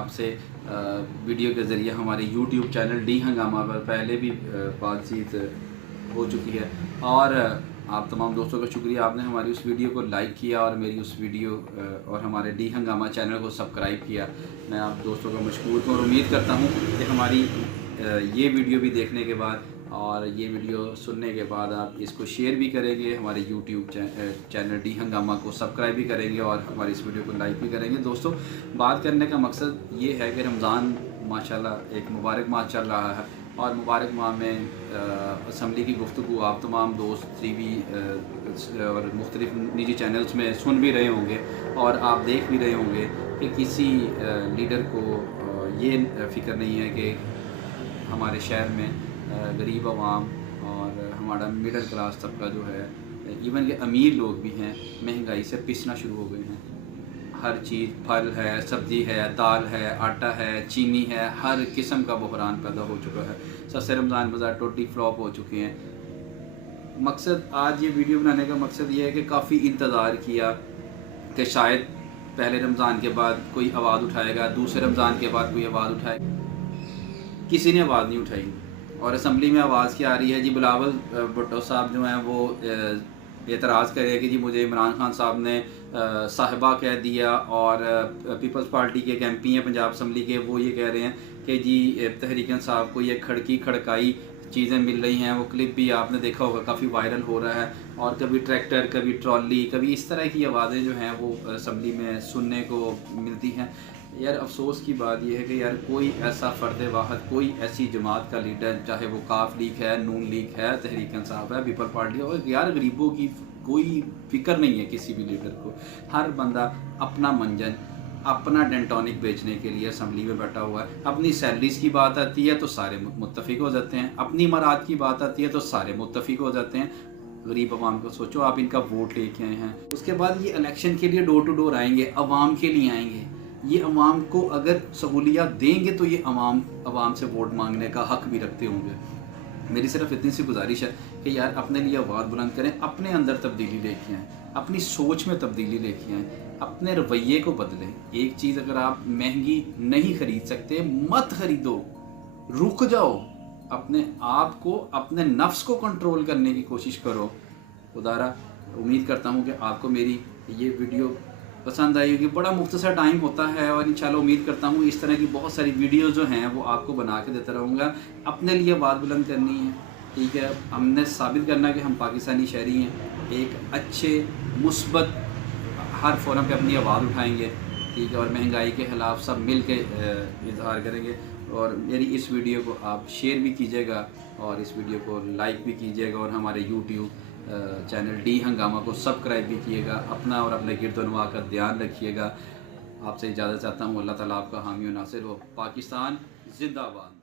आपसे वीडियो के ज़रिए हमारे यूट्यूब चैनल डी हंगामा पर पहले भी बातचीत हो चुकी है। और आप तमाम दोस्तों का शुक्रिया, आपने हमारी उस वीडियो को लाइक किया और मेरी उस वीडियो और हमारे डी हंगामा चैनल को सब्सक्राइब किया। मैं आप दोस्तों का मशकूर हूँ और उम्मीद करता हूँ कि हमारी ये वीडियो भी देखने के बाद और ये वीडियो सुनने के बाद आप इसको शेयर भी करेंगे, हमारे यूट्यूब चैनल डी हंगामा को सब्सक्राइब भी करेंगे और हमारी इस वीडियो को लाइक भी करेंगे। दोस्तों, बात करने का मकसद ये है कि रमज़ान माशाल्लाह एक मुबारक माह चल रहा है और मुबारक माह में असम्बली की गुफ्तगू आप तमाम दोस्त टीवी और मुख्तलिफ निजी चैनल्स में सुन भी रहे होंगे और आप देख भी रहे होंगे कि किसी लीडर को ये फ़िक्र नहीं है कि हमारे शहर में गरीब आवाम और हमारा मिडिल क्लास तबका जो है, इवन के अमीर लोग भी हैं, महंगाई से पिसना शुरू हो गए हैं। हर चीज़, फल है, सब्ज़ी है, दाल है, आटा है, चीनी है, हर किस्म का बहरान पैदा हो चुका है। सस्ते रमज़ान बाज़ार टोटली फ्लॉप हो चुके हैं। मकसद, आज ये वीडियो बनाने का मकसद ये है कि काफ़ी इंतज़ार किया कि शायद पहले रमज़ान के बाद कोई आवाज़ उठाएगा, दूसरे रमज़ान के बाद कोई आवाज़ उठाएगा। किसी ने आवाज़ नहीं उठाई और असम्बली में आवाज़ क्या आ रही है जी, बिलावल भुट्टो साहब जो हैं वो एतराज़ करे कि जी मुझे इमरान खान साहब ने साहिबा कह दिया और पीपल्स पार्टी के एक MP हैं पंजाब असम्बली के, वो ये कह रहे हैं कि जी तहरीक इंसाफ को ये खड़काई चीज़ें मिल रही हैं। वो क्लिप भी आपने देखा होगा, काफ़ी वायरल हो रहा है और कभी ट्रैक्टर, कभी ट्रॉली, कभी इस तरह की आवाज़ें जो हैं वो असम्बली में सुनने को मिलती हैं। यार अफसोस की बात यह है कि यार कोई ऐसा फ़र्द वाहद, कोई ऐसी जमात का लीडर, चाहे वो काफ लीग है, नून लीग है, तहरीक इंसाफ है, पीपल पार्टी, और यार गरीबों की कोई फ़िक्र नहीं है किसी भी लीडर को। हर बंदा अपना मंजन, अपना डेंटोनिक बेचने के लिए असम्बली में बैठा हुआ है। अपनी सैलरीज़ की बात आती है तो सारे मुत्तफ़िक हो जाते हैं, अपनी मराद की बात आती है तो सारे मुत्तफ़िक हो जाते हैं। गरीब आवाम को सोचो, आप इनका वोट लेके आए हैं, उसके बाद ये इलेक्शन के लिए डोर टू डोर आएंगे, आवाम के लिए आएंगे। ये अवाम को अगर सहूलियत देंगे तो ये अवाम से वोट मांगने का हक़ भी रखते होंगे। मेरी सिर्फ इतनी सी गुजारिश है कि यार अपने लिए आवाज़ बुलंद करें, अपने अंदर तब्दीली लेके आएँ, अपनी सोच में तब्दीली लेके आएँ, अपने रवैये को बदलें। एक चीज़ अगर आप महंगी नहीं ख़रीद सकते, मत ख़रीदो, रुक जाओ, अपने आप को, अपने नफ्स को कंट्रोल करने की कोशिश करो। खुदारा उम्मीद करता हूँ कि आपको मेरी ये वीडियो पसंद आई होगी। बड़ा मुख्तसर टाइम होता है और इंशाल्लाह उम्मीद करता हूँ इस तरह की बहुत सारी वीडियोज़ जो हैं वो आपको बना के देता रहूँगा। अपने लिए बात बुलंद करनी है, ठीक है, हमने साबित करना कि हम पाकिस्तानी शहरी हैं, एक अच्छे मुस्बत हर फोरम पे अपनी आवाज़ उठाएंगे, ठीक है, और महंगाई के ख़िलाफ़ सब मिल के इज़हार करेंगे। और मेरी इस वीडियो को आप शेयर भी कीजिएगा और इस वीडियो को लाइक भी कीजिएगा और हमारे यूट्यूब चैनल डी हंगामा को सब्सक्राइब भी कीजिएगा। अपना और अपने गिरदोनवा का ध्यान रखिएगा। आपसे इजाज़त चाहता हूँ। अल्लाह ताला आपका हामी और नासिर हो। पाकिस्तान जिंदाबाद।